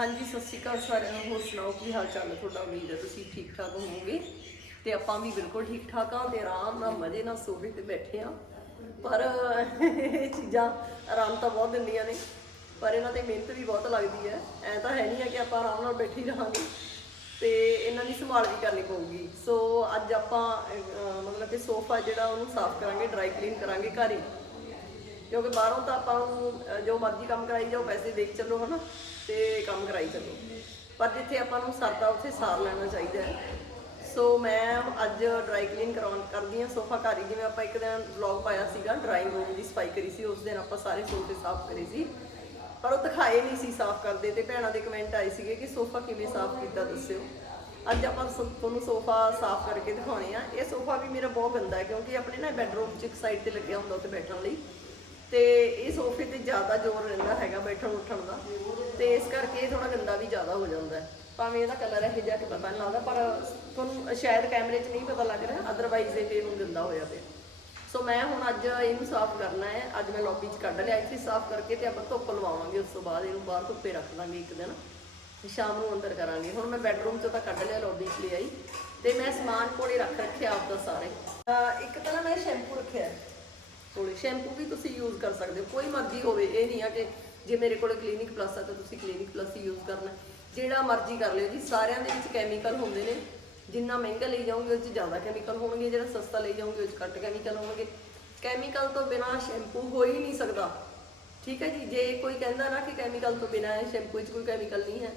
ਹਾਂਜੀ, ਸਤਿ ਸ਼੍ਰੀ ਅਕਾਲ ਸਾਰਿਆਂ ਨੂੰ। ਹੋਰ ਸੁਣਾਓ, ਕੀ ਹਾਲ ਚਾਲ ਹੈ? ਤੁਹਾਡਾ ਉਮੀਦ ਹੈ ਤੁਸੀਂ ਠੀਕ ਠਾਕ ਹੋਵੋਗੇ। ਤੇ ਆਪਾਂ ਵੀ ਬਿਲਕੁਲ ਠੀਕ ਠਾਕ ਹਾਂ ਤੇ ਆਰਾਮ ਨਾਲ, ਮਜ਼ੇ ਨਾਲ ਸੋਫੇ ਤੇ ਬੈਠੇ ਹਾਂ। ਪਰ ਇਹ ਚੀਜ਼ਾਂ ਆਰਾਮ ਤਾਂ ਬਹੁਤ ਦਿੰਦੀਆਂ ਨੇ, ਪਰ ਇਹਨਾਂ ਤੇ ਮਿਹਨਤ ਵੀ ਬਹੁਤ ਲੱਗਦੀ ਹੈ। ਐ ਤਾਂ ਹੈ ਨਹੀਂ ਹੈ ਕਿ ਆਪਾਂ ਆਰਾਮ ਨਾਲ ਬੈਠੇ ਰਹਾਂਗੇ। ਤੇ ਇਹਨਾਂ ਦੀ ਸੰਭਾਲ ਵੀ ਕਰਨੀ ਪਊਗੀ। ਸੋ ਅੱਜ ਆਪਾਂ ਮਤਲਬ ਕਿ ਸੋਫਾ ਜਿਹੜਾ ਉਹਨੂੰ ਸਾਫ਼ ਕਰਾਂਗੇ ਡਰਾਈ ਕਲੀਨ ਕਰਾਂਗੇ ਘਰ। ਹੀ ਕਿਉਂਕਿ ਬਾਹਰੋਂ ਤਾਂ ਆਪਾਂ ਨੂੰ ਜੋ ਮਰਜ਼ੀ ਕੰਮ ਕਰਾਈ ਜਾਓ, ਪੈਸੇ ਦੇ ਕੇ ਚੱਲੋ, ਹਨਾ? ਤੇ ਕੰਮ ਕਰਾਈ ਚੱਲੋ। ਪਰ ਜਿੱਥੇ ਆਪਾਂ ਨੂੰ ਸਰਦਾ, ਉੱਥੇ ਸਾਰ ਲੈਣਾ ਚਾਹੀਦਾ ਹੈ। ਸੋ ਮੈਂ ਅੱਜ ਡਰਾਈ ਕਲੀਨ ਕਰਾਉਣ, ਕਰਦੀ ਹਾਂ ਸੋਫਾ ਘਰ ਹੀ। ਜਿਵੇਂ ਆਪਾਂ ਇੱਕ ਦਿਨ ਵਲੌਗ ਪਾਇਆ ਸੀਗਾ ਡਰਾਇੰਗ ਰੂਮ ਦੀ ਸਫ਼ਾਈ ਕਰੀ ਸੀ, ਉਸ ਦਿਨ ਆਪਾਂ ਸਾਰੇ ਸੋਫੇ ਸਾਫ਼ ਕਰੇ ਸੀ। ਪਰ ਉਹ ਦਿਖਾਏ ਨਹੀਂ ਸੀ ਸਾਫ਼ ਕਰਦੇ ਤੇ ਭੈਣਾਂ ਦੇ ਕਮੈਂਟ ਆਏ ਸੀਗੇ ਕਿ ਸੋਫਾ ਕਿਵੇਂ ਸਾਫ਼ ਕੀਤਾ ਦੱਸਿਓ। ਅੱਜ ਆਪਾਂ ਸੋ- ਤੁਹਾਨੂੰ ਸੋਫਾ ਸਾਫ਼ ਕਰਕੇ ਦਿਖਾਉਣੇ ਆ। ਇਹ ਸੋਫਾ ਵੀ ਮੇਰਾ ਬਹੁਤ ਗੰਦਾ ਹੈ, ਕਿਉਂਕਿ ਆਪਣੇ ਨਾ ਬੈੱਡਰੂਮ 'ਚ ਇੱਕ ਸਾਈਡ ਤੇ ਲੱਗਿਆ ਹੁੰਦਾ, ਉੱਥੇ ਬੈਠਣ ਲਈ। ਤੇ ਇਹ ਸੋਫੇ ਤੇ ਜ਼ਿਆਦਾ ਜ਼ੋਰ ਰਹਿੰਦਾ ਹੈਗਾ ਬੈਠਣ ਉੱਠਣ ਦਾ। ਤੇ ਇਸ ਕਰਕੇ ਇਹ ਥੋੜਾ ਗੰਦਾ ਵੀ ਜ਼ਿਆਦਾ ਹੋ ਜਾਂਦਾ ਭਾਵੇਂ ਇਹਦਾ ਕਲਰ ਇਹੋ ਜਿਹਾ ਕਿ ਪਤਾ ਨਹੀਂ ਲੱਗਦਾ, ਪਰ ਤੁਹਾਨੂੰ ਸ਼ਾਇਦ ਕੈਮਰੇ 'ਚ ਨਹੀਂ ਪਤਾ ਲੱਗ ਰਿਹਾ ਅਦਰਵਾਈਜ਼ ਇਹ ਇਹਨੂੰ ਗੰਦਾ ਹੋਇਆ ਪਿਆ। ਸੋ ਮੈਂ ਹੁਣ ਅੱਜ ਇਹਨੂੰ ਸਾਫ਼ ਕਰਨਾ ਹੈ। ਅੱਜ ਮੈਂ ਲੌਬੀ 'ਚ ਕੱਢ ਲਿਆ, ਇੱਥੇ ਸਾਫ਼ ਕਰਕੇ ਤੇ ਆਪਾਂ ਧੁੱਪ ਲਵਾਵਾਂਗੇ, ਉਸ ਤੋਂ ਬਾਅਦ ਇਹਨੂੰ ਬਾਹਰ ਧੁੱਪੇ ਰੱਖ ਦਾਂਗੇ ਇੱਕ ਦਿਨ। ਸ਼ਾਮ ਨੂੰ ਅੰਦਰ ਕਰਾਂਗੇ। ਹੁਣ ਮੈਂ ਬੈੱਡਰੂਮ 'ਚੋਂ ਤਾਂ ਕੱਢ ਲਿਆ ਲੌਬੀ 'ਚ ਲੈ ਆਈ। ਤੇ ਮੈਂ ਸਮਾਨ ਕੋਲੇ ਰੱਖ ਰੱਖਿਆ ਆਪਦਾ ਸਾਰੇ। ਇੱਕ ਤਾਂ ਨਾ ਮੈਂ ਸ਼ੈਂਪੂ ਰੱਖਿਆ ਹੈ ਕੋਲੇ ਸ਼ੈਂਪੂ ਵੀ ਤੁਸੀਂ ਯੂਜ਼ ਕਰ ਸਕਦੇ ਹੋ। ਕੋਈ ਮਰਜ਼ੀ ਹੋਵੇ, ਇਹ ਨਹੀਂ ਆ ਕਿ ਜੇ ਮੇਰੇ ਕੋਲ ਕਲੀਨਿਕ ਪਲੱਸ ਆ ਤਾਂ ਤੁਸੀਂ ਕਲੀਨਿਕ ਪਲੱਸ ਹੀ ਯੂਜ਼ ਕਰਨਾ। ਜਿਹੜਾ ਮਰਜ਼ੀ ਕਰ ਲਿਓ ਜੀ, ਸਾਰਿਆਂ ਦੇ ਵਿੱਚ ਕੈਮੀਕਲ ਹੁੰਦੇ ਨੇ। ਜਿੰਨਾ ਮਹਿੰਗਾ ਲਈ ਜਾਓਗੇ, ਉਹ 'ਚ ਜ਼ਿਆਦਾ ਕੈਮੀਕਲ ਹੋਣਗੇ। ਜਿਹੜਾ ਸਸਤਾ ਲਈ ਜਾਓਗੇ, ਉਹ 'ਚ ਘੱਟ ਕੈਮੀਕਲ ਹੋਣਗੇ। ਕੈਮੀਕਲ ਤੋਂ ਬਿਨਾ ਸ਼ੈਂਪੂ ਹੋ ਹੀ ਨਹੀਂ ਸਕਦਾ। ਠੀਕ ਹੈ ਜੀ? ਜੇ ਕੋਈ ਕਹਿੰਦਾ ਨਾ ਕਿ ਕੈਮੀਕਲ ਤੋਂ ਬਿਨਾ ਹੈ ਸ਼ੈਂਪੂ 'ਚ ਕੋਈ ਕੈਮੀਕਲ ਨਹੀਂ ਹੈ।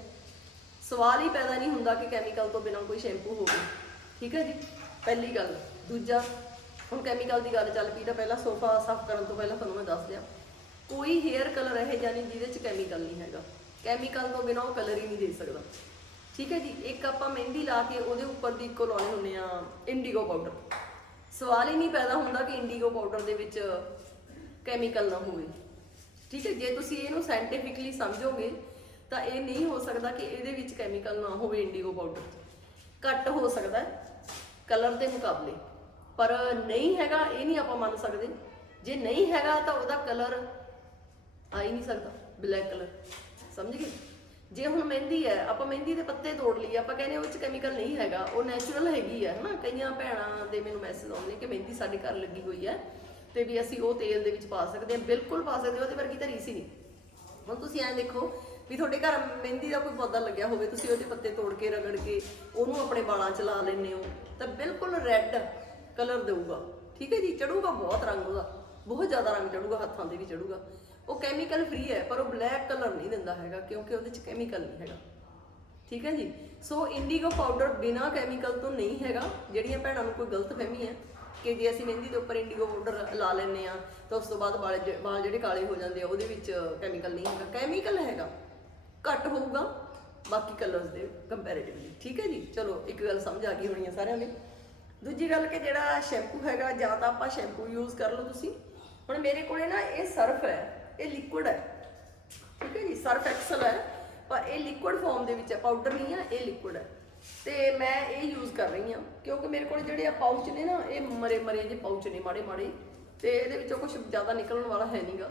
ਸਵਾਲ ਹੀ ਪੈਦਾ ਨਹੀਂ ਹੁੰਦਾ ਕਿ ਕੈਮੀਕਲ ਤੋਂ ਬਿਨਾ ਕੋਈ ਸ਼ੈਂਪੂ ਹੋਵੇ। ਠੀਕ ਹੈ ਜੀ? ਪਹਿਲੀ ਗੱਲ। ਦੂਜਾ ਹੁਣ ਕੈਮੀਕਲ ਦੀ ਗੱਲ ਚੱਲ ਪਈ ਤਾਂ ਪਹਿਲਾਂ ਸੋਫਾ ਸਾਫ਼ ਕਰਨ ਤੋਂ ਪਹਿਲਾਂ ਤੁਹਾਨੂੰ ਮੈਂ ਦੱਸ ਦਿਆਂ। ਕੋਈ ਹੇਅਰ ਕਲਰ ਇਹ ਜਾਨੀ ਜਿਹਦੇ 'ਚ ਕੈਮੀਕਲ ਨਹੀਂ ਹੈਗਾ। ਕੈਮੀਕਲ ਤੋਂ ਬਿਨਾਂ ਉਹ ਕਲਰ ਹੀ ਨਹੀਂ ਦੇ ਸਕਦਾ। ਠੀਕ ਹੈ ਜੀ, ਇੱਕ ਆਪਾਂ ਮਹਿੰਦੀ ਲਾ ਕੇ ਉਹਦੇ ਉੱਪਰ ਦੀ ਇੱਕੋ ਲਾਉਣੇ ਹੁੰਦੇ ਆ ਇੰਡੀਗੋ ਪਾਊਡਰ ਸਵਾਲ ਹੀ ਨਹੀਂ ਪੈਦਾ ਹੁੰਦਾ ਕਿ ਇੰਡੀਗੋ ਪਾਊਡਰ ਦੇ ਵਿੱਚ ਕੈਮੀਕਲ ਨਾ ਹੋਵੇ। ਠੀਕ ਹੈ, ਜੇ ਤੁਸੀਂ ਇਹਨੂੰ ਸਾਇੰਟੀਫਿਕਲੀ ਸਮਝੋਗੇ, ਤਾਂ ਇਹ ਨਹੀਂ ਹੋ ਸਕਦਾ ਕਿ ਇਹਦੇ ਵਿੱਚ ਕੈਮੀਕਲ ਨਾ ਹੋਵੇ ਇੰਡੀਗੋ ਪਾਊਡਰ ਘੱਟ ਹੋ ਸਕਦਾ ਕਲਰ ਦੇ ਮੁਕਾਬਲੇ। ਪਰ ਨਹੀਂ ਹੈਗਾ, ਇਹ ਨਹੀਂ ਆਪਾਂ ਮੰਨ ਸਕਦੇ। ਜੇ ਨਹੀਂ ਹੈਗਾ ਤਾਂ ਉਹਦਾ ਕਲਰ ਆ ਹੀ ਨਹੀਂ ਸਕਦਾ ਬਲੈਕ ਕਲਰ ਸਮਝ ਗਏ? ਜੇ ਹੁਣ ਮਹਿੰਦੀ ਹੈ, ਆਪਾਂ ਮਹਿੰਦੀ ਦੇ ਪੱਤੇ ਤੋੜ ਲਈਏ, ਆਪਾਂ ਕਹਿੰਦੇ ਉਹ ਚ ਕੈਮੀਕਲ ਨਹੀਂ ਹੈਗਾ, ਉਹ ਨੈਚੁਰਲ ਹੈਗੀ ਹੈ, ਹਨਾ? ਕਈਆਂ ਭੈਣਾਂ ਦੇ ਮੈਨੂੰ ਮੈਸੇਜ ਆਉਂਦੇ ਕਿ ਮਹਿੰਦੀ ਸਾਡੇ ਘਰ ਲੱਗੀ ਹੋਈ ਹੈ ਤੇ ਵੀ ਅਸੀਂ ਉਹ ਤੇਲ ਦੇ ਵਿੱਚ ਪਾ ਸਕਦੇ ਹਾਂ, ਬਿਲਕੁਲ ਪਾ ਸਕਦੇ ਉਹਦੇ ਵਰਗੀ ਤਾਂ ਰੀਸ ਹੀ ਨਹੀਂ। ਹੁਣ ਤੁਸੀਂ ਐਂ ਦੇਖੋ ਵੀ ਤੁਹਾਡੇ ਘਰ ਮਹਿੰਦੀ ਦਾ ਕੋਈ ਪੌਦਾ ਲੱਗਿਆ ਹੋਵੇ, ਤੁਸੀਂ ਉਹਦੇ ਪੱਤੇ ਤੋੜ ਕੇ, ਰਗੜ ਕੇ, ਉਹਨੂੰ ਆਪਣੇ ਵਾਲਾਂ 'ਚ ਲਾ ਲੈਂਦੇ ਹੋ, ਤਾਂ ਬਿਲਕੁਲ ਰੈੱਡ ਕਲਰ ਦੇਊਗਾ। ਠੀਕ ਹੈ ਜੀ? ਚੜੂਗਾ ਬਹੁਤ ਰੰਗ ਉਹਦਾ। ਬਹੁਤ ਜ਼ਿਆਦਾ ਰੰਗ ਚੜੂਗਾ, ਹੱਥਾਂ ਤੇ ਵੀ ਚੜੂਗਾ। ਉਹ ਕੈਮੀਕਲ ਫ੍ਰੀ ਹੈ, ਪਰ ਉਹ ਬਲੈਕ ਕਲਰ ਨਹੀਂ ਦਿੰਦਾ ਹੈਗਾ, ਕਿਉਂਕਿ ਉਹਦੇ 'ਚ ਕੈਮੀਕਲ ਨਹੀਂ ਹੈਗਾ। ਠੀਕ ਹੈ ਜੀ? ਸੋ ਇੰਡੀਗੋ ਪਾਊਡਰ ਬਿਨਾ ਕੈਮੀਕਲ ਤੋਂ ਨਹੀਂ ਹੈਗਾ। ਜਿਹੜੀਆਂ ਭੈਣਾਂ ਨੂੰ ਕੋਈ ਗਲਤ ਫਹਿਮੀ ਹੈ ਕਿ ਜੇ ਅਸੀਂ ਮਹਿੰਦੀ ਦੇ ਉੱਪਰ ਇੰਡੀਗੋ ਪਾਊਡਰ ਲਾ ਲੈਂਦੇ ਆ ਤਾਂ ਉਸ ਤੋਂ ਬਾਅਦ ਵਾਲ ਵਾਲ ਜਿਹੜੇ ਕਾਲੇ ਹੋ ਜਾਂਦੇ ਆ, ਉਹਦੇ ਵਿੱਚ ਕੈਮੀਕਲ ਨਹੀਂ ਹੈਗਾ। ਕੈਮੀਕਲ ਹੈਗਾ। ਘੱਟ ਹੋਊਗਾ। ਬਾਕੀ ਕਲਰਸ ਦੇ ਕੰਪੈਰੀਟਿਵਲੀ ਠੀਕ ਹੈ ਜੀ? ਚਲੋ, ਇੱਕ ਗੱਲ ਸਮਝ ਆ ਗਈ ਹੋਣੀ ਹੈ ਸਾਰਿਆਂ ਦੀ ਦੂਜੀ ਗੱਲ ਕਿ ਜਿਹੜਾ ਸ਼ੈਂਪੂ ਹੈਗਾ, ਜਾਂ ਤਾਂ ਆਪਾਂ ਸ਼ੈਂਪੂ ਯੂਜ਼ ਕਰ ਲਓ ਤੁਸੀਂ। ਹੁਣ ਮੇਰੇ ਕੋਲੇ ਨਾ ਇਹ ਸਰਫ ਹੈ, ਇਹ ਲਿਕੁਇਡ ਹੈ। ਠੀਕ ਹੈ ਜੀ, ਸਰਫ ਐਕਸਲ ਹੈ। ਪਰ ਇਹ ਲਿਕੁਇਡ ਫਾਰਮ ਦੇ ਵਿੱਚ ਹੈ ਪਾਊਡਰ ਨਹੀਂ ਹੈ ਇਹ ਲਿਕੁਇਡ ਹੈ। ਤੇ ਮੈਂ ਇਹ ਯੂਜ਼ ਕਰ ਰਹੀ ਹਾਂ, ਕਿਉਂਕਿ ਮੇਰੇ ਕੋਲ ਜਿਹੜੇ ਆ ਪਾਊਚ ਨੇ ਨਾ, ਇਹ ਮਰੇ ਮਰੇ ਜਿਹੇ ਪਾਊਚ ਨੇ, ਮਾੜੇ ਮਾੜੇ। ਤੇ ਇਹਦੇ ਵਿੱਚੋਂ ਕੁਝ ਜ਼ਿਆਦਾ ਨਿਕਲਣ ਵਾਲਾ ਹੈ ਨਹੀਂਗਾ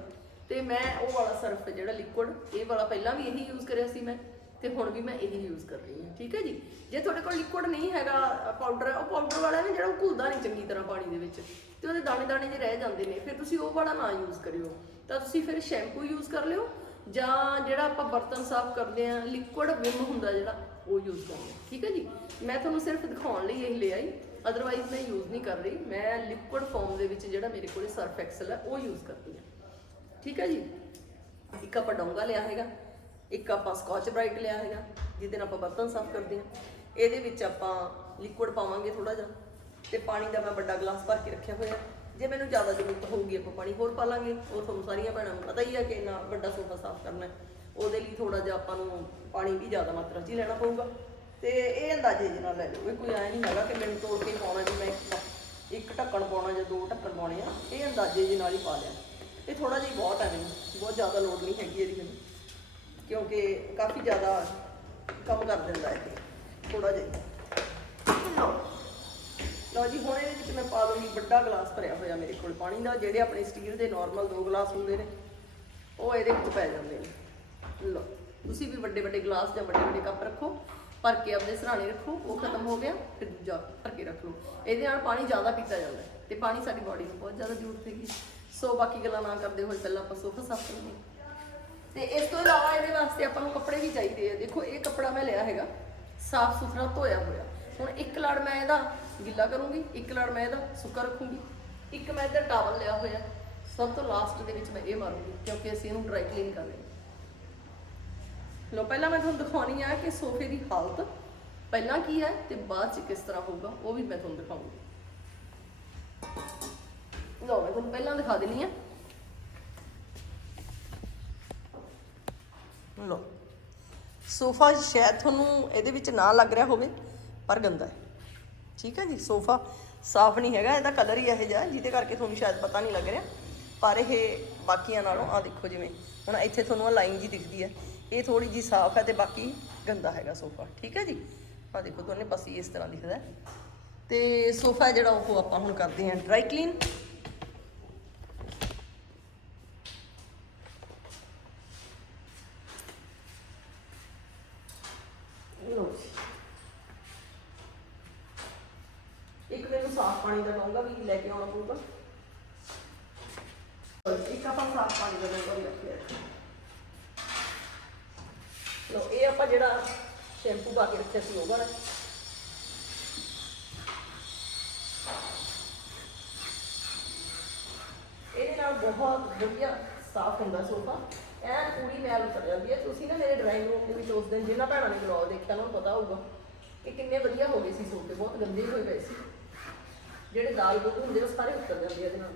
ਤੇ ਮੈਂ ਉਹ ਵਾਲਾ ਸਰਫ ਜਿਹੜਾ ਲਿਕੁਇਡ ਇਹ ਵਾਲਾ ਪਹਿਲਾਂ ਵੀ ਇਹੀ ਯੂਜ਼ ਕਰਿਆ ਸੀ ਮੈਂ। ਤੇ ਹੁਣ ਵੀ ਮੈਂ ਇਹੀ ਯੂਜ਼ ਕਰ ਰਹੀ ਹਾਂ, ਠੀਕ ਹੈ ਜੀ? ਜੇ ਤੁਹਾਡੇ ਕੋਲ ਲਿਕੁਇਡ ਨਹੀਂ ਹੈਗਾ ਪਾਊਡਰ ਉਹ ਪਾਊਡਰ ਵਾਲਾ ਨਾ ਜਿਹੜਾ ਉਹ ਘੁਲਦਾ ਨਹੀਂ ਚੰਗੀ ਤਰ੍ਹਾਂ ਪਾਣੀ ਦੇ ਵਿੱਚ, ਤੇ ਉਹਦੇ ਦਾਣੇ ਦਾਣੇ ਜੇ ਰਹਿ ਜਾਂਦੇ ਨੇ, ਫਿਰ ਤੁਸੀਂ ਉਹ ਵਾਲਾ ਨਾ ਯੂਜ਼ ਕਰਿਓ। ਤਾਂ ਤੁਸੀਂ ਫਿਰ ਸ਼ੈਂਪੂ ਯੂਜ਼ ਕਰ ਲਿਓ, ਜਾਂ ਜਿਹੜਾ ਆਪਾਂ ਬਰਤਨ ਸਾਫ਼ ਕਰਦੇ ਆ ਲਿਕੁਇਡ ਵਿਮ ਹੁੰਦਾ ਜਿਹੜਾ, ਉਹ ਯੂਜ਼ ਕਰ ਲਿਓ, ਠੀਕ ਹੈ ਜੀ? ਮੈਂ ਤੁਹਾਨੂੰ ਸਿਰਫ ਦਿਖਾਉਣ ਲਈ ਇਹ ਲੈ ਆਈ ਅਦਰਵਾਈਜ਼ ਮੈਂ ਯੂਜ਼ ਨਹੀਂ ਕਰ ਰਹੀ। ਮੈਂ ਲਿਕੁਇਡ ਫਾਰਮ ਦੇ ਵਿੱਚ ਜਿਹੜਾ ਮੇਰੇ ਕੋਲੇ ਸਰਫ ਐਕਸਲ ਹੈ, ਉਹ ਯੂਜ਼ ਕਰਦੀ ਹਾਂ, ਠੀਕ ਹੈ ਜੀ? ਇੱਕ ਆਪਾਂ ਡੋਂਗਾ ਲਿਆ ਹੈਗਾ। ਇੱਕ ਆਪਾਂ ਸਕਾਚ ਬ੍ਰਾਈਟ ਲਿਆ ਹੈਗਾ, ਜਿਹਦੇ ਨਾਲ ਆਪਾਂ ਬਰਤਨ ਸਾਫ਼ ਕਰਦੇ ਹਾਂ। ਇਹਦੇ ਵਿੱਚ ਆਪਾਂ ਲਿਕੁਇਡ ਪਾਵਾਂਗੇ ਥੋੜਾ ਜਿਹਾ, ਤੇ ਪਾਣੀ ਦਾ ਮੈਂ ਵੱਡਾ ਗਲਾਸ ਭਰ ਕੇ ਰੱਖਿਆ ਹੋਇਆ। ਜੇ ਮੈਨੂੰ ਜ਼ਿਆਦਾ ਜ਼ਰੂਰਤ ਹੋਊਗੀ, ਆਪਾਂ ਪਾਣੀ ਹੋਰ ਪਾ ਲਾਂਗੇ, ਉਹ ਤੁਹਾਨੂੰ ਸਾਰੀਆਂ ਭੈਣਾਂ ਨੂੰ ਪਤਾ ਹੀ ਹੈ ਕਿ ਇੰਨਾ ਵੱਡਾ ਸੋਫਾ ਸਾਫ਼ ਕਰਨਾ ਹੈ। ਉਹਦੇ ਲਈ ਥੋੜਾ ਜਿਹਾ ਆਪਾਂ ਨੂੰ ਪਾਣੀ ਵੀ ਜ਼ਿਆਦਾ ਮਾਤਰਾ 'ਚ ਹੀ ਲੈਣਾ ਪਊਗਾ। ਤੇ ਇਹ ਅੰਦਾਜ਼ੇ ਦੇ ਨਾਲ ਲੈ ਲਓ, ਇਹ ਕੋਈ ਐ ਨਹੀਂ ਹੈਗਾ ਕਿ ਮੈਨੂੰ ਤੋੜ ਕੇ ਪਾਉਣਾ ਜੀ, ਮੈਂ ਇੱਕ ਢੱਕਣ ਪਾਉਣਾ ਜਾਂ ਦੋ ਢੱਕਣ ਪਾਉਣੇ ਆ, ਇਹ ਅੰਦਾਜ਼ੇ ਦੇ ਨਾਲ ਹੀ ਪਾ ਲਿਆ। ਇਹ ਥੋੜਾ ਜਿਹਾ ਹੀ ਬਹੁਤ ਹੈ ਮੈਨੂੰ, ਬਹੁਤ ਜ਼ਿਆਦਾ ਲੋੜ ਨਹੀਂ ਹੈਗੀ ਇਹਦੀ ਮੈਨੂੰ। ਕਿਉਂਕਿ ਕਾਫੀ ਜ਼ਿਆਦਾ ਕੰਮ ਕਰ ਦਿੰਦਾ ਇਹ ਥੋੜਾ ਜਿਹਾ ਲਓ। ਲਓ ਜੀ ਹੁਣ ਇਹਦੇ ਵਿੱਚ ਮੈਂ ਪਾ ਦੂੰਗੀ ਵੱਡਾ ਗਲਾਸ ਭਰਿਆ ਹੋਇਆ ਮੇਰੇ ਕੋਲ ਪਾਣੀ ਦਾ ਜਿਹੜੇ ਆਪਣੇ ਸਟੀਲ ਦੇ ਨਾਰਮਲ ਦੋ ਗਲਾਸ ਹੁੰਦੇ ਨੇ ਉਹ ਇਹਦੇ ਵਿੱਚ ਪੈ ਜਾਂਦੇ ਨੇ। ਲਓ ਤੁਸੀਂ ਵੀ ਵੱਡੇ ਵੱਡੇ ਗਲਾਸ ਜਾਂ ਵੱਡੇ ਵੱਡੇ ਕੱਪ ਰੱਖੋ ਭਰ ਕੇ ਆਪਣੇ ਸਰਾਣੇ ਰੱਖੋ ਉਹ ਖਤਮ ਹੋ ਗਿਆ ਫਿਰ ਦੂਜਾ ਭਰ ਕੇ ਰੱਖ ਲਓ। ਇਹਦੇ ਨਾਲ ਪਾਣੀ ਜ਼ਿਆਦਾ ਪੀਤਾ ਜਾਂਦਾ ਤੇ ਪਾਣੀ ਸਾਡੀ ਬਾਡੀ ਨੂੰ ਬਹੁਤ ਜ਼ਿਆਦਾ ਜ਼ਰੂਰਤ ਹੈਗੀ ਸੋ ਬਾਕੀ ਗੱਲਾਂ ਨਾ ਕਰਦੇ ਹੋਏ ਪਹਿਲਾਂ ਆਪਾਂ ਸੋਫਾ ਸਾਫ਼ ਕਰਨੀ ਤੇ ਇਸ ਤੋਂ ਇਲਾਵਾ ਇਹਦੇ ਵਾਸਤੇ ਆਪਾਂ ਨੂੰ ਕੱਪੜੇ ਵੀ ਚਾਹੀਦੇ ਆ। ਦੇਖੋ, ਇਹ ਕੱਪੜਾ ਮੈਂ ਲਿਆ ਹੈਗਾ। ਸਾਫ਼ ਸੁਥਰਾ ਧੋਇਆ ਹੋਇਆ। ਹੁਣ ਇੱਕ ਲੜ ਮੈਂ ਇਹਦਾ ਗਿੱਲਾ ਕਰੂੰਗੀ, ਇੱਕ ਲੜ ਮੈਂ ਇਹਦਾ ਸੁੱਕਾ ਰੱਖੂੰਗੀ। ਇੱਕ ਮੈਂ ਇਹਦਾ ਟਾਵਲ ਲਿਆ ਹੋਇਆ। ਸਭ ਤੋਂ ਲਾਸਟ ਦੇ ਵਿੱਚ ਮੈਂ ਇਹ ਮਾਰੂੰਗੀ, ਕਿਉਂਕਿ ਅਸੀਂ ਇਹਨੂੰ ਡਰਾਈ ਕਲੀਨ ਕਰ ਰਹੇ ਲੋ ਪਹਿਲਾਂ ਮੈਂ ਤੁਹਾਨੂੰ ਦਿਖਾਉਣੀ ਆ ਕਿ ਸੋਫੇ ਦੀ ਹਾਲਤ ਪਹਿਲਾਂ ਕੀ ਹੈ ਤੇ ਬਾਅਦ ਚ ਕਿਸ ਤਰ੍ਹਾਂ ਹੋਊਗਾ, ਉਹ ਵੀ ਮੈਂ ਤੁਹਾਨੂੰ ਦਿਖਾਉਂਗੀ। ਲੋ ਮੈਂ ਤੁਹਾਨੂੰ ਪਹਿਲਾਂ ਦਿਖਾ ਦਿੰਨੀ ਆ ਲੋ ਸੋਫਾ ਸ਼ਾਇਦ ਤੁਹਾਨੂੰ ਇਹਦੇ ਵਿੱਚ ਨਾ ਲੱਗ ਰਿਹਾ ਹੋਵੇ, ਪਰ ਗੰਦਾ ਹੈ। ਠੀਕ ਹੈ ਜੀ, ਸੋਫਾ ਸਾਫ਼ ਨਹੀਂ ਹੈਗਾ, ਇਹਦਾ ਕਲਰ ਹੀ ਇਹੋ ਜਿਹਾ ਜਿਹਦੇ ਕਰਕੇ ਤੁਹਾਨੂੰ ਸ਼ਾਇਦ ਪਤਾ ਨਹੀਂ ਲੱਗ ਰਿਹਾ। ਪਰ ਇਹ ਬਾਕੀਆਂ ਨਾਲੋਂ ਆ ਦੇਖੋ ਜਿਵੇਂ, ਹੁਣ ਇੱਥੇ ਤੁਹਾਨੂੰ ਆ ਲਾਈਨ ਜੀ ਦਿਖਦੀ ਹੈ, ਇਹ ਥੋੜੀ ਜੀ ਸਾਫ਼ ਹੈ ਤੇ ਬਾਕੀ ਗੰਦਾ ਹੈਗਾ ਸੋਫਾ। ਠੀਕ ਹੈ ਜੀ? ਆ ਦੇਖੋ ਦੋਨੇ ਪਾਸੇ ਇਸ ਤਰ੍ਹਾਂ ਦਿਖਦਾ ਹੈ। ਤੇ ਸੋਫਾ ਜਿਹੜਾ ਉਹ ਆਪਾਂ ਹੁਣ ਕਰਦੇ ਹਾਂ ਡਰਾਈ ਕਲੀਨ ਲਓ ਜੀ ਇੱਕ ਮੈਨੂੰ ਸਾਫ਼ ਪਾਣੀ ਦਾ ਡੋਂਗਾ ਵੀ ਲੈ ਕੇ ਆਉਣਾ ਪਊਗਾ ਇੱਕ ਆਪਾਂ ਸਾਫ਼ ਪਾਣੀ ਦਾ ਡੋਂਗਾ ਵੀ ਰੱਖਿਆ ਹੈ। ਲਓ ਇਹ ਆਪਾਂ ਜਿਹੜਾ ਸ਼ੈਂਪੂ ਪਾ ਕੇ ਰੱਖਿਆ ਸੀ ਉਹਦਾ ਨਾ ਇਹਦੇ ਨਾਲ ਬਹੁਤ ਵਧੀਆ ਸਾਫ਼ ਹੁੰਦਾ ਸੋਫਾ। ਐਨ ਪੂਰੀ ਮੈਲ ਉਤਰ ਜਾਂਦੀ ਹੈ ਤੁਸੀਂ ਨਾ ਮੇਰੇ ਡਰਾਇੰਗ ਰੂਮ ਦੇ ਵਿੱਚ ਉਸ ਦਿਨ ਜਿੰਨਾ ਭੈਣਾਂ ਨੇ ਬਲੌਗ ਦੇਖਿਆ ਨਾ ਉਹਨੂੰ ਪਤਾ ਹੋਊਗਾ ਕਿ ਕਿੰਨੇ ਵਧੀਆ ਹੋ ਗਏ ਸੀ ਸੋਫੇ। ਬਹੁਤ ਗੰਦੇ ਹੋਏ ਪਏ ਸੀ। ਜਿਹੜੇ ਦਾਲ ਦੁੱਧ ਹੁੰਦੇ ਉਹ ਸਾਰੇ ਉਤਰ ਜਾਂਦੇ ਇਹਦੇ ਨਾਲ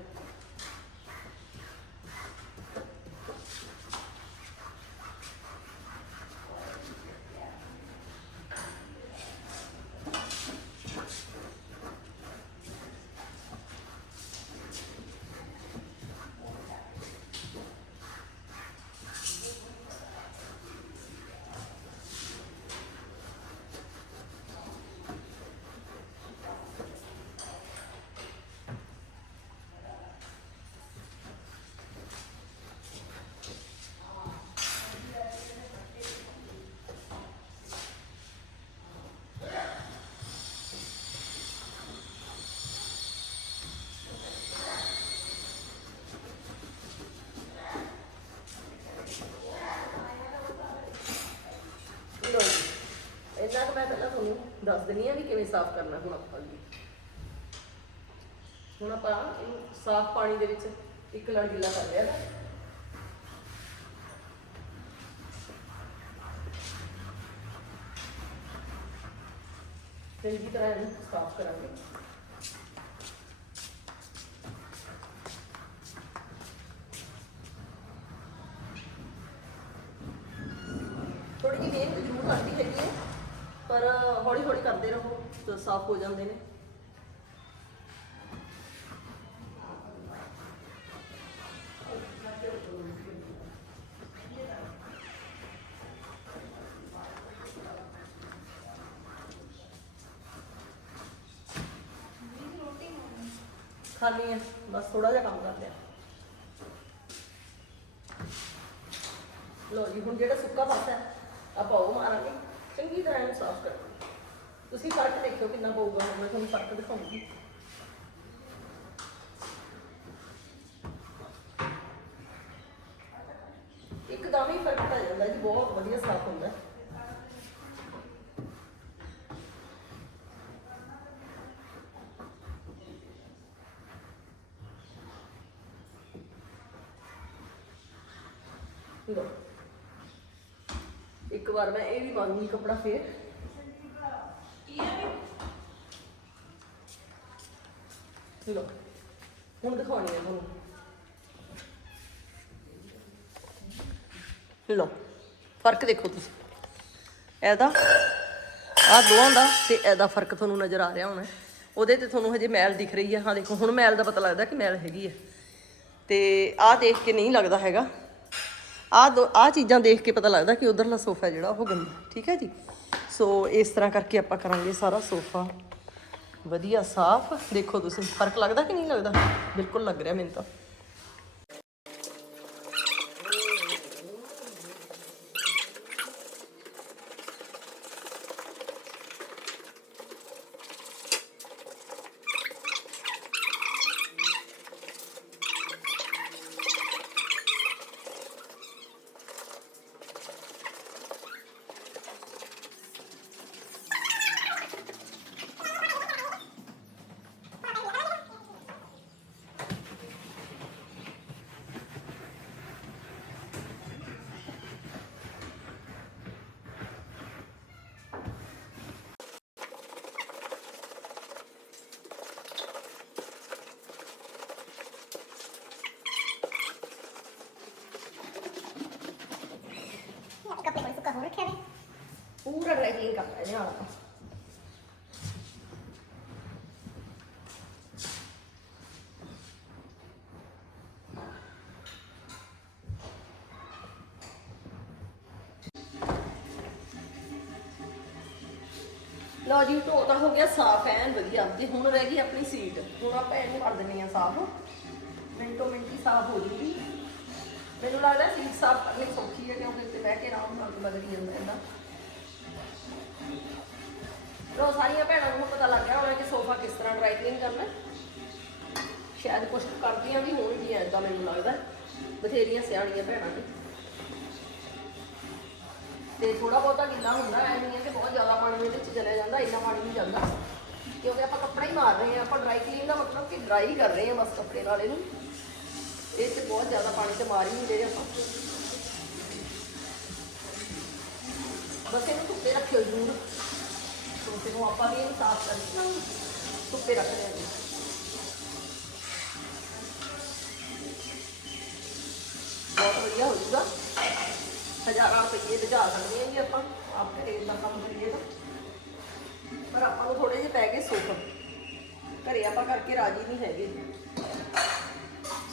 ਲਓ ਜੀ ਇੰਨਾ ਕੁ ਮੈਂ ਪਹਿਲਾਂ ਤੁਹਾਨੂੰ ਦੱਸ ਦਿੰਨੀ ਆ ਵੀ ਕਿਵੇਂ ਸਾਫ਼ ਕਰਨਾ ਹੁਣ ਆਪਾਂ ਜੀ ਹੁਣ ਆਪਾਂ ਇਹਨੂੰ ਸਾਫ਼ ਪਾਣੀ ਦੇ ਵਿੱਚ ਇੱਕ ਲੜ ਗਿੱਲਾ ਕਰ ਲਿਆ ਨਾ ਚੰਗੀ ਤਰ੍ਹਾਂ ਇਹਨੂੰ ਸਾਫ਼ ਕਰਾਂਗੇ ਥੋੜੀ ਜਿਹੀ ਮਿਹਨਤ ਜ਼ਰੂਰ ਲੱਗਦੀ ਹੈਗੀ ਹੈ ਪਰ ਹੌਲੀ ਹੌਲੀ ਕਰਦੇ ਰਹੋ ਤਾਂ ਸਾਫ਼ ਹੋ ਜਾਂਦੇ ਨੇ ਖਾਣੀ ਹੈ ਬਸ ਥੋੜਾ ਜਿਹਾ ਕੰਮ ਕਰਦੇ ਆ ਲੋ ਜੀ ਹੁਣ ਜਿਹੜਾ ਸੁੱਕਾ ਪਾਸਾ ਹੈ ਆਪਾਂ ਉਹ ਮਾਰਾਂਗੇ ਚੰਗੀ ਤਰ੍ਹਾਂ ਇਹਨੂੰ ਸਾਫ਼ ਕਰਾਂਗੇ ਤੁਸੀਂ ਫ਼ਰਕ ਦੇਖਿਓ ਕਿੰਨਾ ਪਊਗਾ ਹੁਣ ਮੈਂ ਤੁਹਾਨੂੰ ਫ਼ਰਕ ਦਿਖਾਉਂਗੀ ਇੱਕਦਮ ਹੀ ਫ਼ਰਕ ਪੈ ਜਾਂਦਾ ਜੀ ਬਹੁਤ ਵਧੀਆ ਸਾਫ਼ ਹੁੰਦਾ ਲੋ ਇੱਕ ਵਾਰ ਮੈਂ ਇਹ ਵੀ ਮੰਗੂਗੀ ਕਪੜਾ ਫੇਰ ਲੋ ਹੁਣ ਦਿਖਾਉਣੀ ਹੈ ਤੁਹਾਨੂੰ ਲੋ ਫ਼ਰਕ ਦੇਖੋ ਤੁਸੀਂ ਇਹਦਾ ਆਹ ਦੋਹਾਂ ਦਾ ਤੇ ਇਹਦਾ ਫ਼ਰਕ ਤੁਹਾਨੂੰ ਨਜ਼ਰ ਆ ਰਿਹਾ ਹੋਣਾ ਉਹਦੇ ਤੇ ਤੁਹਾਨੂੰ ਹਜੇ ਮੈਲ ਦਿਖ ਰਹੀ ਹੈ ਹਾਂ ਦੇਖੋ ਹੁਣ ਮੈਲ ਦਾ ਪਤਾ ਲੱਗਦਾ ਕਿ ਮੈਲ ਹੈਗੀ ਹੈ ਤੇ ਆਹ ਦੇਖ ਕੇ ਨਹੀਂ ਲੱਗਦਾ ਹੈਗਾ ਆਹ ਦੋ ਆਹ ਚੀਜ਼ਾਂ ਦੇਖ ਕੇ ਪਤਾ ਲੱਗਦਾ ਕਿ ਉਧਰਲਾ ਸੋਫਾ ਜਿਹੜਾ ਉਹ ਗੰਦਾ ਠੀਕ ਹੈ ਜੀ ਸੋ ਇਸ ਤਰ੍ਹਾਂ ਕਰਕੇ ਆਪਾਂ ਕਰਾਂਗੇ ਸਾਰਾ ਸੋਫਾ ਵਧੀਆ ਸਾਫ਼। ਦੇਖੋ ਤੁਸੀਂ ਫ਼ਰਕ ਲੱਗਦਾ ਕਿ ਨਹੀਂ ਲੱਗਦਾ? ਬਿਲਕੁਲ ਲੱਗ ਰਿਹਾ ਮੈਨੂੰ ਤਾਂ ਪੂਰਾ ਡਰਾਈ ਕਲੀਨ ਕਰਨਾ ਇਹਦੇ ਨਾਲ ਆਪਾਂ ਲਓ ਜੀ ਧੋ ਤਾਂ ਹੋ ਗਿਆ ਸਾਫ਼, ਐਨ ਵਧੀਆ। ਤੇ ਹੁਣ ਰਹਿ ਗਈ ਆਪਣੀ ਸੀਟ ਹੁਣ ਆਪਾਂ ਇਹਨੂੰ ਕਰ ਦਿੰਨੀ ਆ ਸਾਫ਼। ਮਿੰਟੋ ਮਿੰਟ ਹੀ ਸਾਫ਼ ਹੋ ਜੂਗੀ। ਮੈਨੂੰ ਲੱਗਦਾ ਸੀਟ ਸਾਫ਼ ਕਰਨੀ ਸੌਖੀ ਹੈ, ਕਿਉਂਕਿ ਇੱਥੇ ਬਹਿ ਕੇ ਆਰਾਮ ਨਾਲ ਬਦਲੀ ਜਾਂਦਾ ਇਹਦਾ ਲੋ, ਸਾਰੀਆਂ ਭੈਣਾਂ ਨੂੰ ਪਤਾ ਲੱਗ ਗਿਆ ਹੋਣਾ ਕਿ ਸੋਫਾ ਕਿਸ ਤਰ੍ਹਾਂ ਡਰਾਈ ਕਲੀਨ ਕਰਨਾ ਹੈ। ਸ਼ਾਇਦ ਕੁਝ ਕਰਦੀਆਂ ਵੀ ਹੋਣਗੀਆਂ, ਏਦਾਂ ਮੈਨੂੰ ਲੱਗਦਾ ਬਥੇਰੀਆਂ ਸਿਆਣੀਆਂ ਭੈਣਾਂ ਨੇ। ਤੇ ਥੋੜਾ ਬਹੁਤਾ ਗਿੱਲਾ ਹੁੰਦਾ, ਐ ਨਹੀਂ ਹੈ ਕਿ ਬਹੁਤ ਜ਼ਿਆਦਾ ਪਾਣੀ ਇਹਦੇ ਵਿੱਚ ਚਲਿਆ ਜਾਂਦਾ, ਇੰਨਾ ਪਾਣੀ ਨਹੀਂ ਜਾਂਦਾ। ਕਿਉਂਕਿ ਆਪਾਂ ਕੱਪੜਾ ਹੀ ਮਾਰ ਰਹੇ ਹਾਂ, ਆਪਾਂ ਡਰਾਈ ਕਲੀਨ ਦਾ ਮਤਲਬ ਕਿ ਡਰਾਈ ਕਰ ਰਹੇ ਹਾਂ ਬਸ ਕੱਪੜੇ ਨਾਲ ਇਹਨੂੰ ਇਹ ਤੇ ਬਹੁਤ ਜ਼ਿਆਦਾ ਪਾਣੀ ਤੇ ਮਾਰ ਹੀ ਨਹੀਂ ਰਹੇ ਆਪਾਂ। ਬਸ ਇਹਨੂੰ ਧੁੱਪੇ ਰੱਖਿਓ ਜ਼ਰੂਰ। ਧੁੱਪੇ ਨੂੰ ਆਪਾਂ ਵੀ ਇਹਨੂੰ ਸਾਫ਼ ਕਰਕੇ ਧੁੱਪੇ ਰੱਖ ਲਿਆ ਜੀ। ਬਹੁਤ ਵਧੀਆ ਹੋ ਜੂਗਾ। ਹਜ਼ਾਰਾਂ ਰੁਪਏ ਬਚਾ ਸਕਦੇ ਹਾਂ ਜੀ ਆਪਾਂ। ਆਪ ਤੇਲ ਦਾ ਕੰਮ ਕਰੀਏ ਤਾਂ। ਪਰ ਆਪਾਂ ਨੂੰ ਥੋੜੇ ਜਿਹੇ ਪੈ ਗਏ ਸੁੱਖ। ਘਰੇ ਆਪਾਂ ਕਰਕੇ ਰਾਜੀ ਨਹੀਂ ਹੈਗੇ।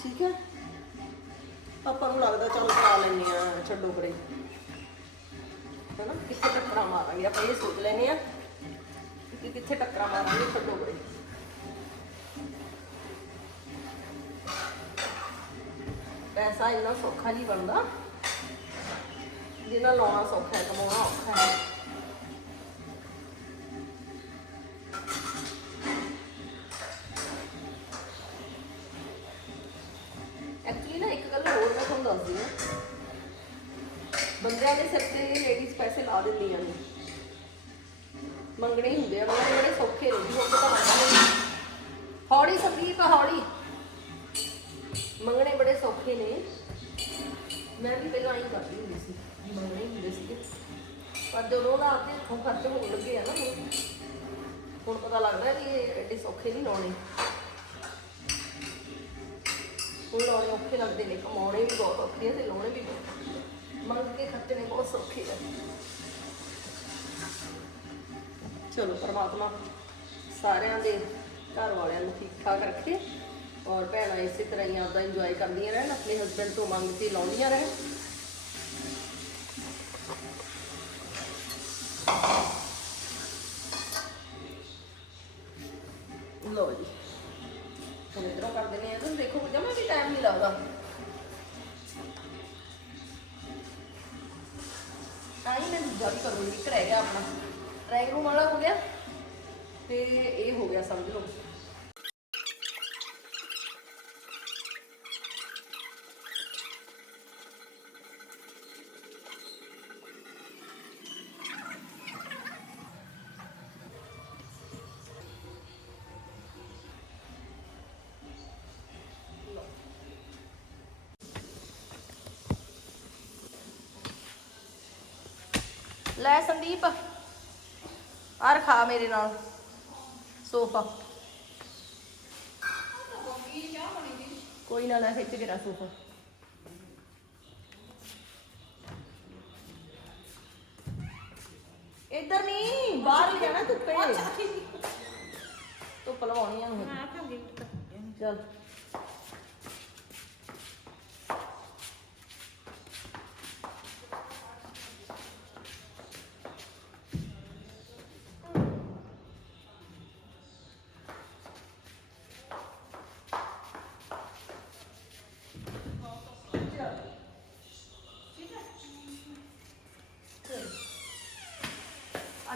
ਠੀਕ ਹੈ? ਆਪਾਂ ਨੂੰ ਲੱਗਦਾ ਚੱਲ ਕਰਾ ਲੈਂਦੇ ਆ ਛੱਡੋ ਪਰੇ। ਹੈਨਾ ਕਿੱਥੇ ਟੱਕਰਾਂ ਮਾਰਾਂਗੇ? ਆਪਾਂ ਇਹ ਸੋਚ ਲੈਨੇ ਆ ਕਿ ਕਿੱਥੇ ਟੱਕਰਾਂ ਮਾਰਾਂਗੇ ਛੱਡੋ ਪਰੇ ਪੈਸਾ ਇੰਨਾ ਸੌਖਾ ਨਹੀਂ ਬਣਦਾ। ਜਿੰਨਾ ਲਾਉਣਾ ਸੌਖਾ ਹੈ, ਕਮਾਉਣਾ ਔਖਾ ਹੈ। ਪਰ ਜਦੋਂ ਹੱਥੋਂ ਖਰਚ ਹੋਣ ਲੱਗੇ ਆ ਨਾ ਹੁਣ। ਹੁਣ ਪਤਾ ਲੱਗਦਾ ਕਿ ਇਹ ਐਡੇ ਸੌਖੇ ਨਹੀਂ ਲਾਉਣੇ। ਹੁਣ ਲਾਉਣੇ ਔਖੇ ਲੱਗਦੇ ਨੇ, ਕਮਾਉਣੇ ਵੀ ਬਹੁਤ ਔਖੇ ਆ ਤੇ ਲਾਉਣੇ ਵੀ ਬਹੁਤ ਮੰਗ ਕੇ ਖਰਚਣੇ ਬਹੁਤ ਸੌਖੇ ਆ। ਚਲੋ, ਪਰਮਾਤਮਾ ਸਾਰਿਆਂ ਦੇ ਘਰ ਵਾਲਿਆਂ ਨੂੰ ਠੀਕ ਠਾਕ ਰੱਖੇ ਔਰ ਭੈਣਾਂ ਇਸੇ ਤਰ੍ਹਾਂ ਹੀ ਆਪਦਾ ਇੰਜੋਏ ਕਰਦੀਆਂ ਰਹਿਣ, ਆਪਣੇ ਹਸਬੰਡ ਤੋਂ ਮੰਗ ਕੇ ਲਾਉਂਦੀਆਂ ਰਹਿਣ। ਆਪਣਾ। ਡਰਾਇੰਗ ਰੂਮ ਵਾਲਾ ਹੋ ਗਿਆ। ਤੇ ਇਹ ਹੋ ਗਿਆ ਸਮਝ ਲਓ। ਲੈ ਸੰਦੀਪ ਆ ਰਖਾ ਮੇਰੇ ਨਾਲ ਸੋਫਾ। ਕੋਈ ਨਾ ਨਾ ਖਿੱਚ ਕੇ ਰੱਖ ਸੋਫਾ। ਇੱਧਰ ਨਹੀਂ ਬਾਹਰ ਹੀ ਜਾਣਾ ਧੁੱਪੇ। ਧੁੱਪ ਲਵਾਉਣੀ ਆ ਹੁਣ। ਚੱਲ।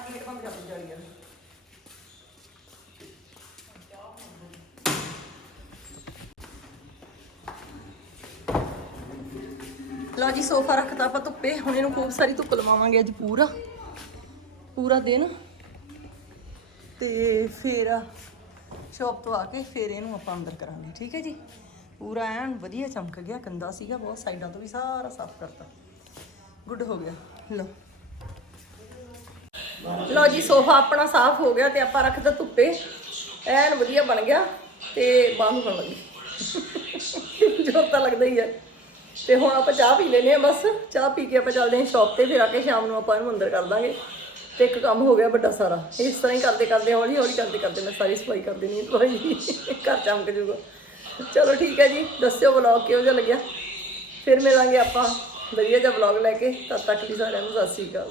ਅੱਜ ਗੇਟ ਬੰਦ ਕਰ ਆ ਲਓ ਜੀ, ਸੋਫਾ ਰੱਖਤਾ ਆਪਾਂ ਧੁੱਪੇ। ਹੁਣ ਇਹਨੂੰ ਖੂਬ ਸਾਰੀ ਧੁੱਪ ਲਵਾਵਾਂਗੇ ਅੱਜ ਪੂਰਾ। ਪੂਰਾ ਦਿਨ। ਤੇ ਫਿਰ ਸ਼ੌਪ ਤੋਂ ਆ ਕੇ ਫਿਰ ਇਹਨੂੰ ਆਪਾਂ ਅੰਦਰ ਕਰਾਂਗੇ। ਠੀਕ ਹੈ ਜੀ? ਪੂਰਾ ਐਨ ਵਧੀਆ ਚਮਕ ਗਿਆ। ਗੰਦਾ ਸੀਗਾ ਬਹੁਤ। ਸਾਈਡਾਂ ਤੋਂ ਵੀ ਸਾਰਾ ਸਾਫ਼ ਕਰਤਾ। ਗੁੱਡ ਹੋ ਗਿਆ। ਲਓ। ਲਓ ਜੀ, ਸੋਫਾ ਆਪਣਾ ਸਾਫ਼ ਹੋ ਗਿਆ ਤੇ ਆਪਾਂ ਰੱਖਦਾ ਧੁੱਪੇ। ਐਨ ਵਧੀਆ ਬਣ ਗਿਆ ਤੇ ਬੰਦ ਹੋਣ ਲੱਗੀ ਜੋ ਤਾਂ ਲੱਗਦਾ ਹੀ ਹੈ। ਤੇ ਹੁਣ ਆਪਾਂ ਚਾਹ ਪੀ ਲੈਨੇ ਆ ਬਸ। ਚਾਹ ਪੀ ਕੇ ਆਪਾਂ ਚੱਲਦੇ ਹਾਂ ਸ਼ਾਪ ਤੇ, ਫਿਰ ਆ ਕੇ ਸ਼ਾਮ ਨੂੰ ਆਪਾਂ ਇਹਨੂੰ ਅੰਦਰ ਕਰ ਦਾਂਗੇ। ਤੇ ਇੱਕ ਕੰਮ ਹੋ ਗਿਆ ਵੱਡਾ ਸਾਰਾ। ਇਸ ਤਰ੍ਹਾਂ ਹੀ ਕਰਦੇ ਕਰਦੇ ਹੌਲੀ ਹੌਲੀ ਕਰਦੇ ਕਰਦੇ ਮੈਂ ਸਾਰੀ ਸਫ਼ਾਈ ਕਰ ਦੇਣੀ ਹੈ ਘਰ ਚਮਕ ਜੂਗਾ। ਚਲੋ ਠੀਕ ਹੈ ਜੀ, ਦੱਸਿਓ ਵਲੌਗ ਕਿਹੋ ਜਿਹਾ ਲੱਗਿਆ। ਫਿਰ ਮਿਲਾਂਗੇ ਆਪਾਂ ਵਧੀਆ ਜਿਹਾ ਵਲੌਗ ਲੈ ਕੇ। ਤਦ ਤੱਕ ਲਈ ਸਾਰਿਆਂ ਨੂੰ ਸਤਿ ਸ਼੍ਰੀ ਅਕਾਲ।